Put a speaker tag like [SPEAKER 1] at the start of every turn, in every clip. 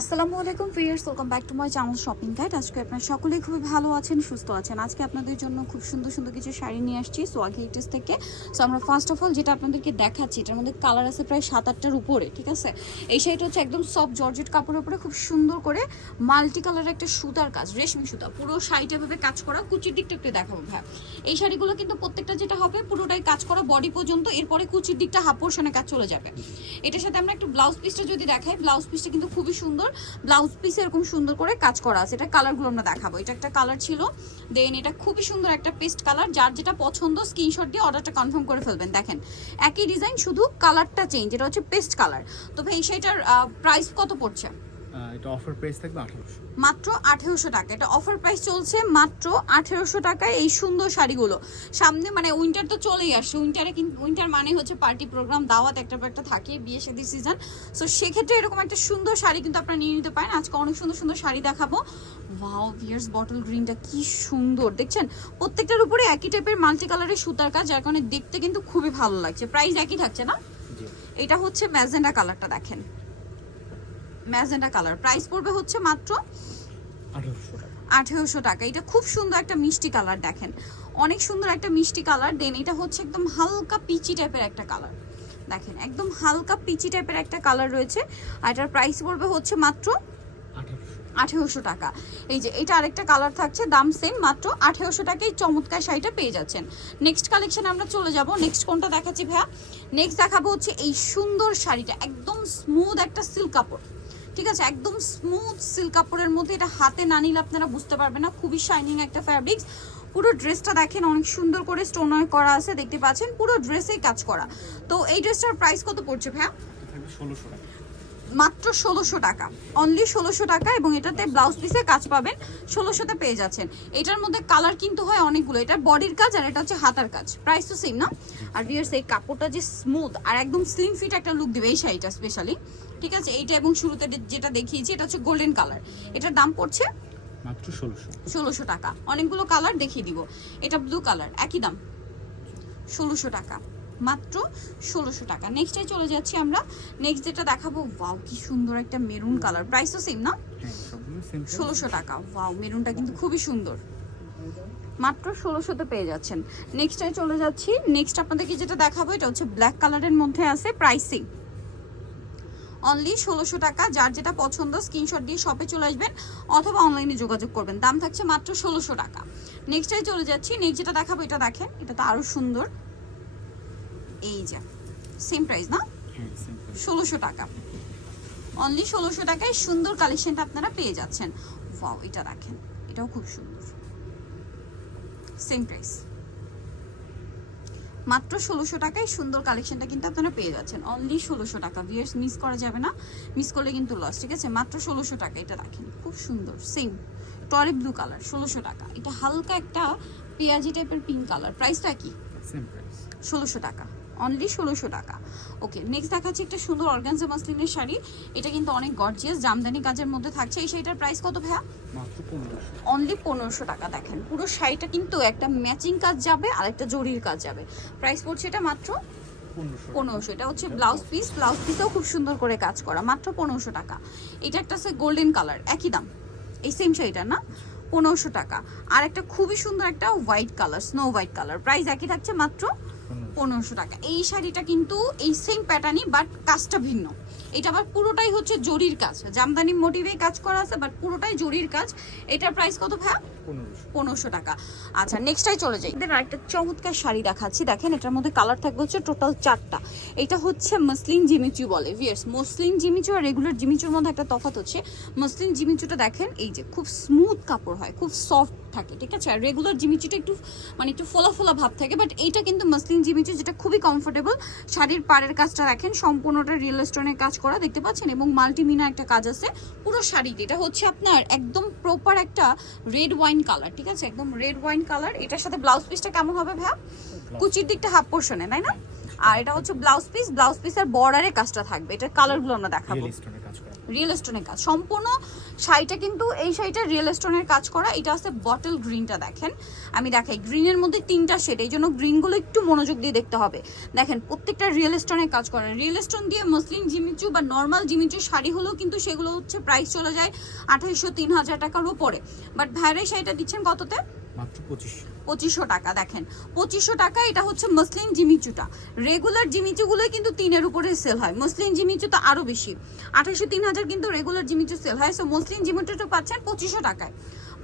[SPEAKER 1] আসসালামু আলাইকুম fierce welcome back to my channel shopping guide. আজকে আপনারা সকলেই খুবই ভালো আছেন, সুস্থ আছেন। আজকে আপনাদের জন্য খুব সুন্দর সুন্দর কিছু শাড়ি নিয়ে আসছি সোয়াগি ইটিস থেকে। সো আমরা ফার্স্ট অফ অল যেটা আপনাদেরকে দেখাচ্ছি, এটার মধ্যে কালার আছে প্রায় সাত আটটার উপরে, ঠিক আছে? এই শাড়িটা হচ্ছে একদম সফট জর্জেট কাপড়ের উপরে খুব সুন্দর করে মাল্টি কালারের একটা সুতার কাজ, রেশমি সুতা, পুরো শাড়িটা ভাবে কাজ করা। কুচির দিকটা একটু দেখাবো ভাই এই শাড়িগুলো কিন্তু প্রত্যেকটা যেটা হবে পুরোটাই কাজ করা বডি পর্যন্ত, এরপরে কুচির দিকটা হাফ পোর্শনে কাজ চলে যাবে। এটার সাথে আমরা একটু ব্লাউজ পিসটা যদি দেখাই ব্লাউজ পিসটা কিন্তু খুবই সুন্দর। ব্লাউজ পিস এরকম সুন্দর করে কাজ করা আছে। এটা কালারগুলো আমরা দেখাবো। এটা একটা কালার ছিল। দেন এটা খুবই সুন্দর একটা পেস্ট কালার যার যেটা পছন্দ স্ক্রিনশট দিয়ে অর্ডারটা কনফার্ম করে ফেলবেন। দেখেন, একই ডিজাইন শুধু কালারটা চেঞ্জ এটা হচ্ছে পেস্ট কালার তো ভাই সেইটার প্রাইস কত পড়ছে?
[SPEAKER 2] এটা অফার প্রাইস থাকবে আঠারোশো।
[SPEAKER 1] মাত্র আঠেরোশো টাকা। এটা অফার প্রাইস চলছে মাত্র আঠেরোশো টাকায় এই সুন্দর শাড়িগুলো। সামনে মানে উইন্টার তো চলেই আসছে। উইন্টারে কিন্তু উইন্টার মানে হচ্ছে পার্টি প্রোগ্রাম দাওয়াত একটা পর একটা থাকে বিয়ে শাদী সিজন সো সেক্ষেত্রে এরকম একটা সুন্দর শাড়ি কিন্তু আপনারা নিয়ে নিতে পারেন। আজকে অনেক সুন্দর সুন্দর শাড়ি দেখাবো। ওয়াও ভিয়ার্স বটল গ্রিনটা কি সুন্দর। দেখছেন? প্রত্যেকটার উপরে একই টাইপের মাল্টি কালারের সুতার কাজ যার কারণে দেখতে কিন্তু খুবই ভালো লাগছে। প্রাইস একই থাকছে না? এটা হচ্ছে ম্যাজেন্ডা কালারটা দেখেন। Magenta colour. প্রাইস পড়বে হচ্ছে মাত্র
[SPEAKER 2] আঠেরোশো টাকা।
[SPEAKER 1] এটা খুব সুন্দর একটা মিষ্টি কালার দেখেন। অনেক সুন্দর একটা মিষ্টি কালার। দেন এটা হচ্ছে একদম হালকা পিচি টাইপের একটা কালার। দেখেন একদম হালকা পিচি টাইপের একটা কালার রয়েছে। আর এটার প্রাইস পড়বে হচ্ছে মাত্র
[SPEAKER 2] আঠেরোশো।
[SPEAKER 1] টাকা। এই যে এটা আরেকটা কালার থাকছে দাম সেম মাত্র আঠেরোশো টাকায় চমৎকার শাড়িটা পেয়ে যাচ্ছেন। নেক্সট কালেকশনে আমরা চলে যাব। নেক্সট কোনটা দেখাচ্ছি ভাইয়া? নেক্সট দেখাবো হচ্ছে এই সুন্দর শাড়িটা। একদম স্মুথ একটা সিল্ক কাপড়। ঠিক আছে, একদম স্মুথ সিল্ক কাপড়ের মধ্যে এটা হাতে না নিলে আপনারা বুঝতে পারবেন না, খুবই শাইনিং একটা ফ্যাব্রিক্স পুরো ড্রেসটা দেখেন, অনেক সুন্দর করে স্টোন করা আছে, দেখতে পাচ্ছেন, পুরো ড্রেসেই কাজ করা। তো এই ড্রেসটার প্রাইস কত পড়ছে ভাইয়া? মাত্র ষোলোশো টাকা। অনলি ষোলোশো টাকা এবং এটাতে ব্লাউজ পিসে কাজ পাবেন ষোলোশোতে পেয়ে যাচ্ছেন। এটার মধ্যে কালার কিন্তু হয় অনেকগুলো। এটা বডির কাজ আর এটা হচ্ছে হাতার কাজ। প্রাইস তো সেম না? আর ভিয়ার্স এই কাপড়টা যে স্মুথ আর একদম স্লিম ফিট একটা লুক দেবে এই শাড়িটা স্পেশালি ঠিক আছে? এইটা এবং শুরুতে যেটা দেখিয়েছি এটা হচ্ছে গোল্ডেন কালার এটার দাম পড়ছে
[SPEAKER 2] মাত্র ষোলোশো।
[SPEAKER 1] ষোলোশো টাকা। অনেকগুলো কালার দেখিয়ে দিব। এটা ব্লু কালার একই দাম। ষোলোশো টাকা। মাত্র ষোলোশো টাকা। নেক্সটে চলে যাচ্ছি আমরা। নেক্সট যেটা দেখাবো ওয়াও কি সুন্দর একটা মেরুন কালার প্রাইস তো সেম না?
[SPEAKER 2] হ্যাঁ
[SPEAKER 1] ষোলোশো টাকা। ওয়াও মেরুনটা কিন্তু খুবই সুন্দর। মাত্র ষোলোশোতে পেয়ে যাচ্ছেন। নেক্সটে চলে যাচ্ছি। নেক্সট আপনাদেরকে যেটা দেখাবো এটা হচ্ছে ব্ল্যাক কালারের মধ্যে আছে প্রাইসিং অনলি ষোলোশো টাকা। যার যেটা পছন্দ স্ক্রিনশট দিয়ে শপে চলে আসবেন অথবা অনলাইনে যোগাযোগ করবেন। দাম থাকছে মাত্র ষোলোশো টাকা। নেক্সটে চলে যাচ্ছি। নেক্সট যেটা দেখাবো এটা দেখেন এটা তো আরও সুন্দর। এই যে সেম প্রাইস না?
[SPEAKER 2] হ্যাঁ
[SPEAKER 1] ষোলোশো টাকা। অনলি ষোলোশো টাকায় সুন্দর কালেকশনটা আপনারা পেয়ে যাচ্ছেন। ওয়াও এটা দেখেন এটাও খুব সুন্দর। সেম প্রাইস মাত্র ষোলোশো টাকায় সুন্দর কালেকশনটা কিন্তু আপনারা পেয়ে যাচ্ছেন। অনলি ষোলোশো টাকা। ভিয়ার্স মিস করা যাবে না। মিস করলে কিন্তু লস ঠিক আছে? মাত্র ষোলোশো টাকা এটা দেখেন খুব সুন্দর সেম টরে ব্লু কালার ষোলোশো টাকা। এটা হালকা একটা পেঁয়াজি টাইপের পিঙ্ক কালার প্রাইসটা কি? ষোলোশো টাকা। অনলি ষোলোশো টাকা। ওকে নেক্সট দেখাচ্ছি একটা সুন্দর অর্গানজা মাসলিনের শাড়ি। এটা কিন্তু অনেক গর্জিয়াস জামদানি কাজের মধ্যে থাকছে। এই শাড়িটার প্রাইস কত ভাইয়া? অনলি পনেরোশো। টাকা দেখেন। পুরো শাড়িটা কিন্তু একটা ম্যাচিং কাজ যাবে আর একটা জরির কাজ যাবে। প্রাইস পড়ছে এটা মাত্র
[SPEAKER 2] পনেরোশো।
[SPEAKER 1] এটা হচ্ছে ব্লাউজ পিস ব্লাউজ পিসেও খুব সুন্দর করে কাজ করা মাত্র পনেরোশো টাকা। এটা একটা আছে গোল্ডেন কালার একই দাম। এই সেম শাড়িটা না? পনেরোশো টাকা। আর একটা খুবই সুন্দর একটা white colour snow white colour price একই থাকছে মাত্র
[SPEAKER 2] পনেরোশো
[SPEAKER 1] টাকা। এই শাড়িটা কিন্তু এই সেম প্যাটার্নই বাট কাজটা ভিন্ন। এটা আবার পুরোটাই হচ্ছে জরির কাজ। জামদানি মোটিভে কাজ করা আছে বাট পুরোটাই জরির কাজ। এটার প্রাইস কত ভাইয়া?
[SPEAKER 2] পনেরোশো।
[SPEAKER 1] টাকা। আচ্ছা নেক্সটাই চলে যাই। এদের আরেকটা চমৎকার শাড়ি দেখাচ্ছি। দেখেন, এটার মধ্যে কালার থাকবে হচ্ছে টোটাল চারটা। এটা হচ্ছে মসলিন জিমিচু বলে ভিয়ার্স মসলিন জিমিচু আর রেগুলার জিমিচুর মধ্যে একটা তফাৎ হচ্ছে মসলিন জিমিচুটা দেখেন, এই যে খুব স্মুথ কাপড় হয়, খুব সফট থাকে, ঠিক আছে? আর রেগুলার জিমিচুটা একটু মানে একটু ফোলা ফোলা ভাব থাকে বাট এইটা কিন্তু মসলিন জিমিচু যেটা খুবই কমফোর্টেবল শাড়ির পাড়ের কাজটা দেখেন, সম্পূর্ণটা রিয়েল স্টোনের কাজ করা, দেখতে পাচ্ছেন? এবং মাল্টিমিনা একটা কাজ আছে, পুরো শাড়িতে। এটা হচ্ছে আপনার একদম প্রপার একটা রেড ওয়াইন কালার ঠিক আছে? একদম রেড ওয়াইন কালার এটার সাথে ব্লাউজ পিসটা কেমন হবে ভাই কুচির দিকটা হাফ পোর্শনে তাই না? আর এটা হচ্ছে ব্লাউজ পিস ব্লাউজ পিস আর বর্ডারের কাজটা থাকবে। এটার কালারগুলো আমরা দেখাবো।
[SPEAKER 2] রিয়েল স্টোনের কাজ।
[SPEAKER 1] সম্পূর্ণ শাড়িটা কিন্তু এই শাড়িটা রিয়েল স্টোনের কাজ করা, এটা আছে বটল গ্রিনটা দেখেন। আমি দেখাই গ্রিনের মধ্যে তিনটা শেড এই জন্য গ্রিনগুলো একটু মনোযোগ দিয়ে দেখতে হবে। দেখেন, প্রত্যেকটা রিয়েল স্টোনের কাজ করা। রিয়েল স্টোন দিয়ে মুসলিম জিমিচু বা নর্মাল জিমিচু শাড়ি হলেও কিন্তু সেগুলো হচ্ছে প্রাইস চলে যায় আঠাইশো তিন হাজার টাকার উপরে। বাট ভাইরাই শাড়িটা দিচ্ছেন কততে?
[SPEAKER 2] পঁচিশশো
[SPEAKER 1] টাকা, দেখেন। পঁচিশশো টাকা, এটা হচ্ছে মসলিন জিমিচুটা রেগুলার জিমিচুগুলো কিন্তু তিনের উপরে সেল হয়। মসলিন জিমিচু তো আরও বেশি। আঠাশশো তিন হাজার কিন্তু রেগুলার জিমিচু সেল হয়। সো মসলিন জিমিচুটা পাচ্ছেন পঁচিশশো টাকায়।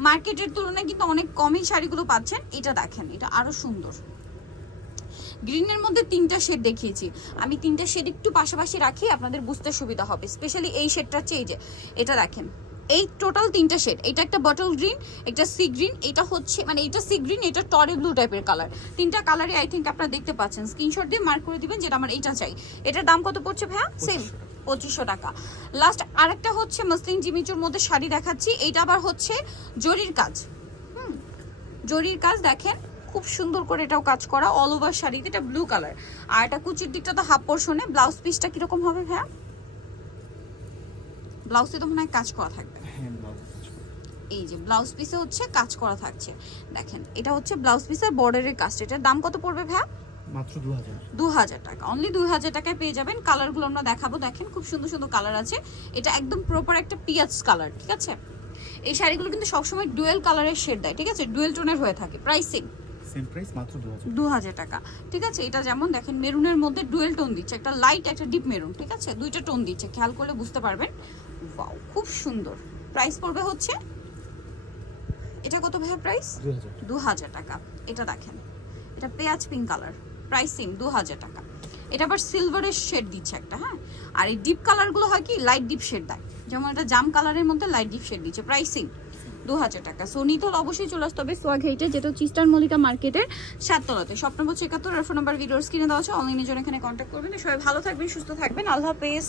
[SPEAKER 1] মার্কেটের তুলনায় কিন্তু অনেক কমই শাড়িগুলো পাচ্ছেন। এটা দেখেন, এটা আরও সুন্দর। গ্রিনের মধ্যে তিনটা শেড দেখিয়েছি। আমি তিনটা শেড একটু পাশাপাশি রাখি, আপনাদের বুঝতে সুবিধা হবে। স্পেশালি এই শেডটা এই যে, এটা দেখেন। এই টোটাল তিনটা শেড এটা একটা বটল গ্রিন এটা সি গ্রিন এটা হচ্ছে মানে এটা সি গ্রিন এটা টরে ব্লু টাইপের কালার তিনটা কালারে আই থিঙ্ক আপনারা দেখতে পাচ্ছেন। স্ক্রিনশট দিয়ে মার্ক করে দিবেন যেটা আমার এটা চাই। এটার দাম কত পড়ছে ভাইয়া? সেম পঁচিশশো টাকা। লাস্ট আরেকটা হচ্ছে মসলিন জিমিচুর মধ্যে শাড়ি দেখাচ্ছি। এইটা আবার হচ্ছে জরির কাজ। হুম জরির কাজ দেখেন খুব সুন্দর করে এটাও কাজ করা অল ওভার শাড়িতে। এটা ব্লু কালার আর এটা কুচির দিকটা তো হাফ পোর্শনে ব্লাউজ পিসটা কীরকম হবে ভাইয়া? ব্লাউজে তো মনে হয় কাজ করা থাকবে।
[SPEAKER 2] হ্যাঁ
[SPEAKER 1] এই যে ব্লাউজ পিসে হচ্ছে কাজ করা থাকছে। দেখেন এটা হচ্ছে ব্লাউজ পিসের বর্ডারের কাজটা। এটার দাম কত পড়বে ভাইয়া?
[SPEAKER 2] মাত্র দু হাজার
[SPEAKER 1] দু হাজার টাকা। অনলি দু হাজার টাকায় পেয়ে যাবেন। কালারগুলো আমরা দেখাবো। দেখেন খুব সুন্দর সুন্দর কালার আছে। এটা একদম প্রপার একটা পিঁয়াজ কালার ঠিক আছে? এই শাড়িগুলো কিন্তু সবসময় ডুয়েল কালারের শেড দেয় ঠিক আছে? ডুয়েল টোনের হয়ে থাকে। প্রাইসিং
[SPEAKER 2] সেম প্রাইস মাত্র দু হাজার
[SPEAKER 1] দু হাজার টাকা। ঠিক আছে? এটা যেমন দেখেন মেরুনের মধ্যে ডুয়েল টোন দিচ্ছে। একটা লাইট একটা ডিপ মেরুন ঠিক আছে? দুইটা টোন দিচ্ছে। খেয়াল করলে বুঝতে পারবেন। ওয়াও খুব সুন্দর। প্রাইস পড়বে হচ্ছে এটা কত ভাইয়া প্রাইস
[SPEAKER 2] দু হাজার
[SPEAKER 1] টাকা। এটা দেখেন এটা পেঁয়াজ পিঙ্ক কালার প্রাইসিং দু হাজার টাকা। এটা আবার সিলভারের শেড দিচ্ছে একটা হ্যাঁ? আর এই ডিপ কালারগুলো হয় কি লাইট ডিপ শেড দেয়। যেমন এটা জাম কালারের মধ্যে লাইট ডিপ শেড দিচ্ছে প্রাইস প্রাইসিং দু হাজার টাকা। সো নিতে হলে অবশ্যই চলে আসতে হবে সোয়াগ হেইটে যেটা চিস্টার মল্লিকা মার্কেটের সাততলাতে। সব নম্বর একাত্তর আর ফোন নাম্বার ভিডিওর স্ক্রিনে দেওয়া আছে অনলাইনের জন্য এখানে কন্ট্যাক্ট করবেন। সবাই ভালো থাকবেন সুস্থ থাকবেন। আল্লাহ হাফেজ।